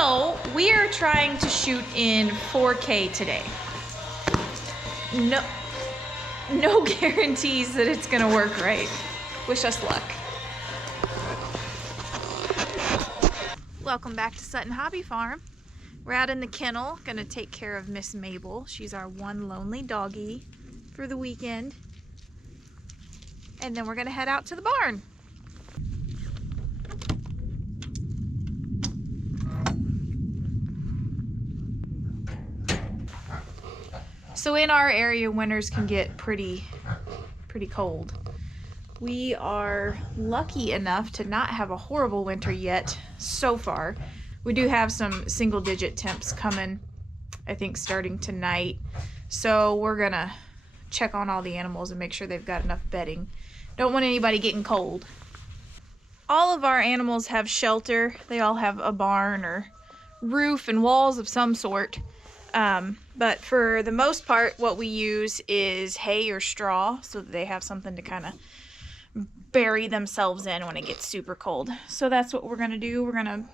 So we are trying to shoot in 4K today. No guarantees that it's gonna work right. Wish us luck. Welcome back to Sutton Hobby Farm. We're out in the kennel, gonna take care of Miss Mabel. She's our one lonely doggie for the weekend. And then we're gonna head out to the barn. So in our area, winters can get pretty cold. We are lucky enough to not have a horrible winter yet so far. We do have some single-digit temps coming, I think starting tonight. So we're gonna check on all the animals and make sure they've got enough bedding. Don't want anybody getting cold. All of our animals have shelter. They all have a barn or roof and walls of some sort. But for the most part, what we use is hay or straw so that they have something to kind of bury themselves in when it gets super cold. So that's what we're going to do. We're going to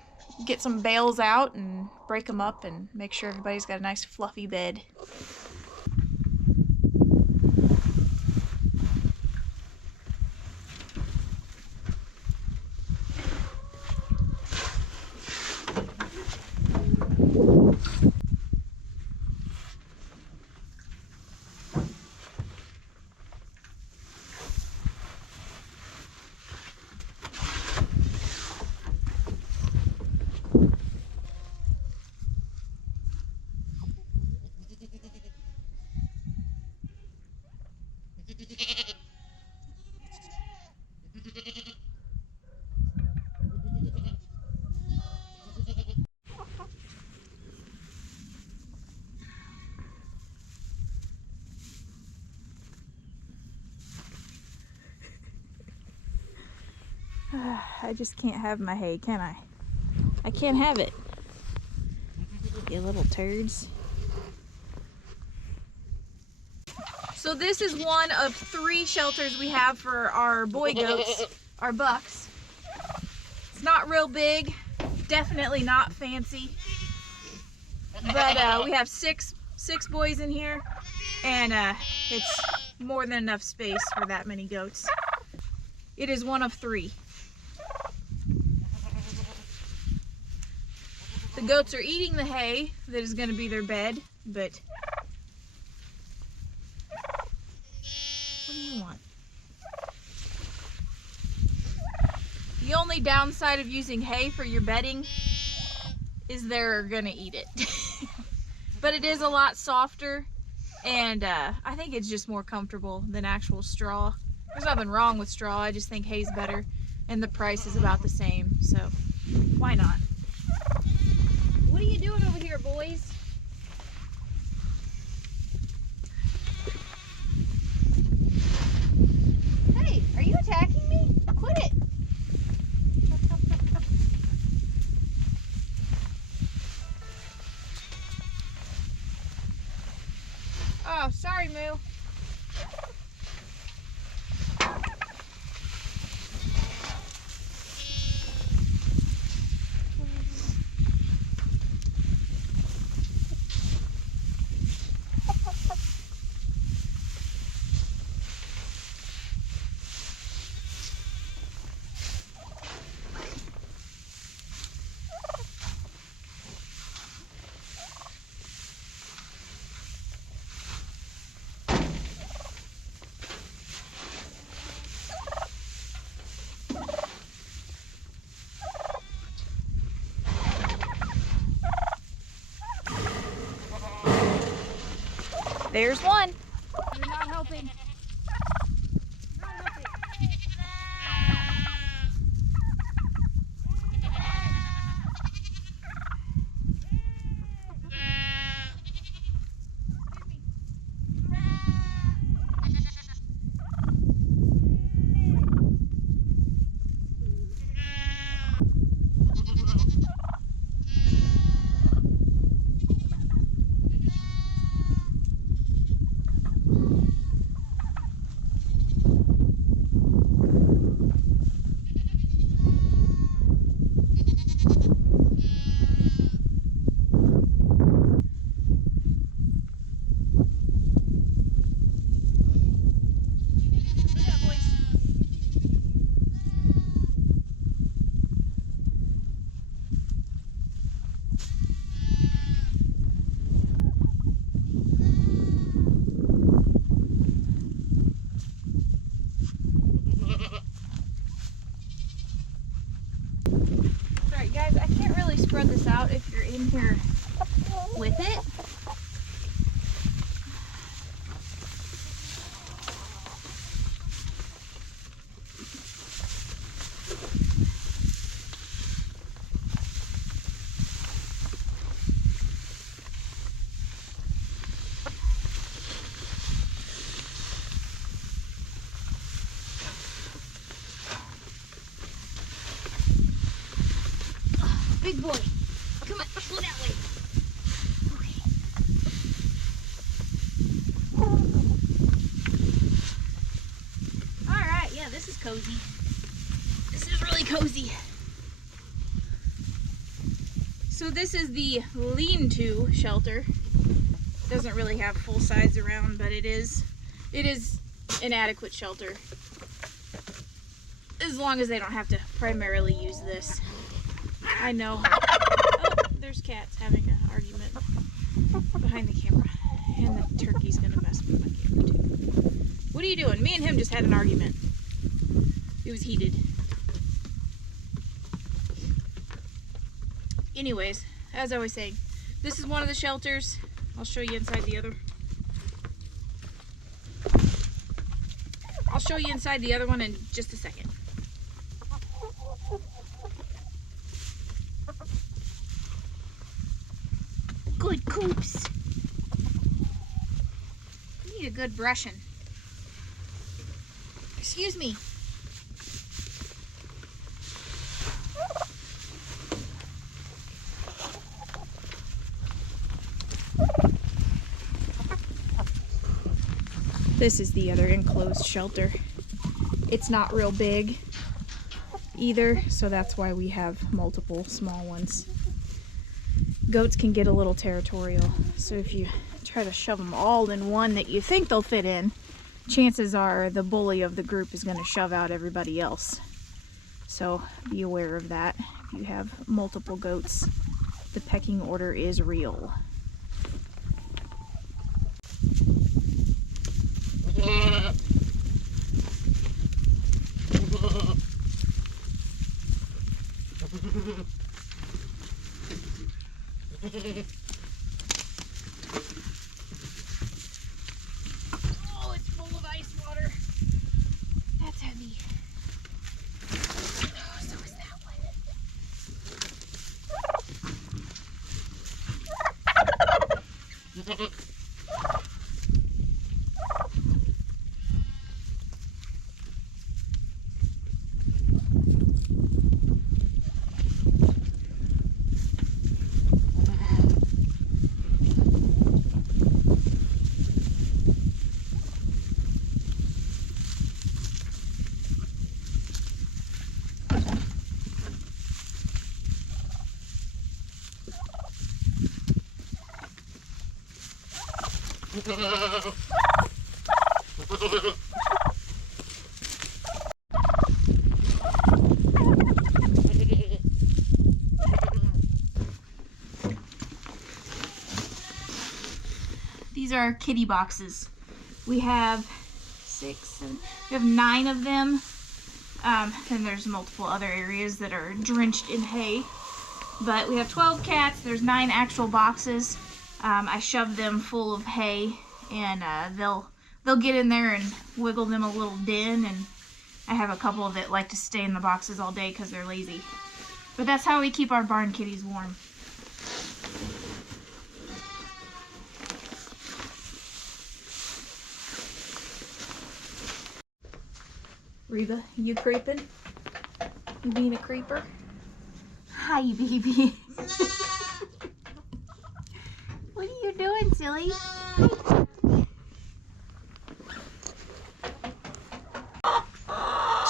get some bales out and break them up and make sure everybody's got a nice fluffy bed. I just can't have my hay, can I? I can't have it. You little turds. So this is one of 3 shelters we have for our boy goats, our bucks. It's not real big, definitely not fancy, but we have six boys in here, and it's more than enough space for that many goats. It is one of 3. The goats are eating the hay that is going to be their bed, but what do you want? The only downside of using hay for your bedding is they're going to eat it. But it is a lot softer, and I think it's just more comfortable than actual straw. There's nothing wrong with straw, I just think hay's better, and the price is about the same, so why not? What are you doing over here, boys? Hey, are you attacking me? Quit it! Oh, sorry, Moo. There's one. You're not helping. Not helping. Sorry guys, I can't really spread this out if you're in here with it. Big boy, come on, go that way. Okay. All right, yeah, this is cozy. This is really cozy. So this is the lean-to shelter. Doesn't really have full sides around, but it is an adequate shelter. As long as they don't have to primarily use this. I know. Oh, there's cats having an argument behind the camera. And the turkey's gonna mess with my camera too. What are you doing? Me and him just had an argument. It was heated. Anyways, as I was saying, this is one of the shelters. I'll show you inside the other. I'll show you inside the other one in just a second. Good coops. You need a good brushing. Excuse me. This is the other enclosed shelter. It's not real big either, so that's why we have multiple small ones. Goats can get a little territorial, so if you try to shove them all in one that you think they'll fit in, chances are the bully of the group is going to shove out everybody else. So be aware of that. If you have multiple goats, the pecking order is real. Oh, it's full of ice water. That's heavy. Oh, so is that one. These are kitty boxes. We have 9 of them. And there's multiple other areas that are drenched in hay. But we have 12 cats. There's 9 actual boxes. I shoved them full of hay, and they'll get in there and wiggle them a little den. And I have a couple that like to stay in the boxes all day because they're lazy. But that's how we keep our barn kitties warm. Reba, you creeping? You being a creeper? Hi, baby. What are you doing, silly?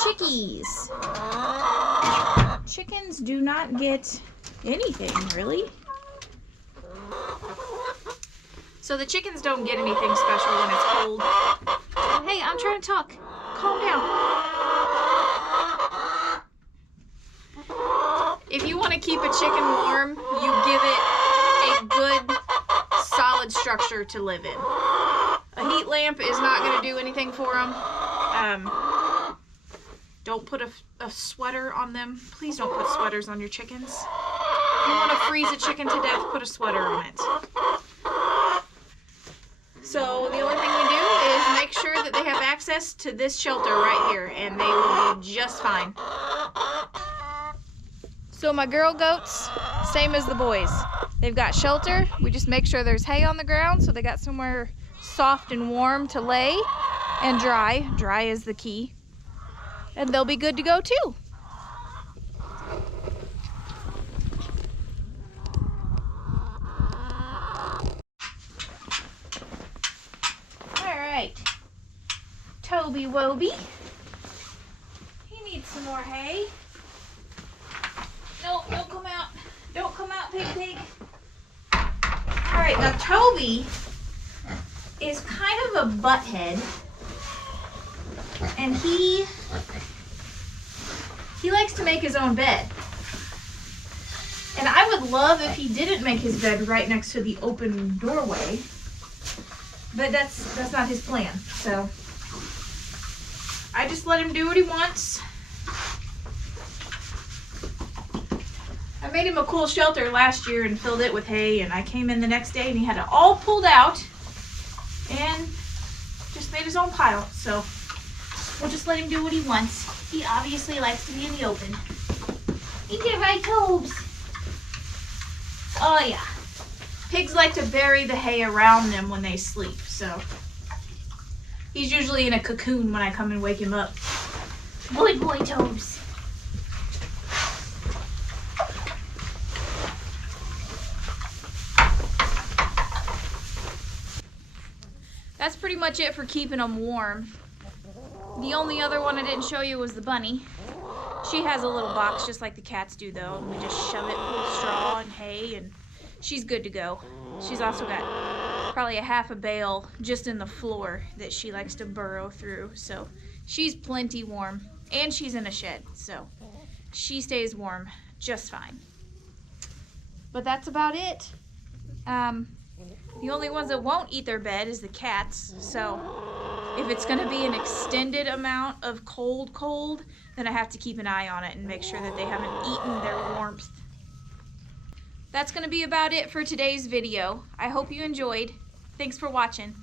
Chickies. Chickens do not get anything, really. So the chickens don't get anything special when it's cold. Hey, I'm trying to talk. Calm down. If you want to keep a chicken warm, you give it a good, solid structure to live in. A heat lamp is not going to do anything for them. Don't put a sweater on them. Please don't put sweaters on your chickens. If you want to freeze a chicken to death, put a sweater on it. So the only thing we do is make sure that they have access to this shelter right here, and they will be just fine. So my girl goats, same as the boys. They've got shelter. We just make sure there's hay on the ground so they got somewhere soft and warm to lay, and dry. Dry is the key. And they'll be good to go too. Alright, Toby Woby, he needs some more hay. No, don't come out. Don't come out, pig. Alright, now Toby is kind of a butthead, and he likes to make his own bed. And I would love if he didn't make his bed right next to the open doorway, but that's not his plan. So I just let him do what he wants. I made him a cool shelter last year and filled it with hay, and I came in the next day and he had it all pulled out and just made his own pile. So we'll just let him do what he wants. He obviously likes to be in the open. Ain't that right, Tobes? Oh yeah. Pigs like to bury the hay around them when they sleep, so he's usually in a cocoon when I come and wake him up. Boy, Tobes. That's pretty much it for keeping them warm. The only other one I didn't show you was the bunny. She has a little box just like the cats do though, and we just shove it full of straw and hay, and she's good to go. She's also got probably a half a bale just in the floor that she likes to burrow through, so she's plenty warm, and she's in a shed, so she stays warm just fine. But that's about it. The only ones that won't eat their bed is the cats, so if it's going to be an extended amount of cold, then I have to keep an eye on it and make sure that they haven't eaten their warmth. That's going to be about it for today's video. I hope you enjoyed. Thanks for watching.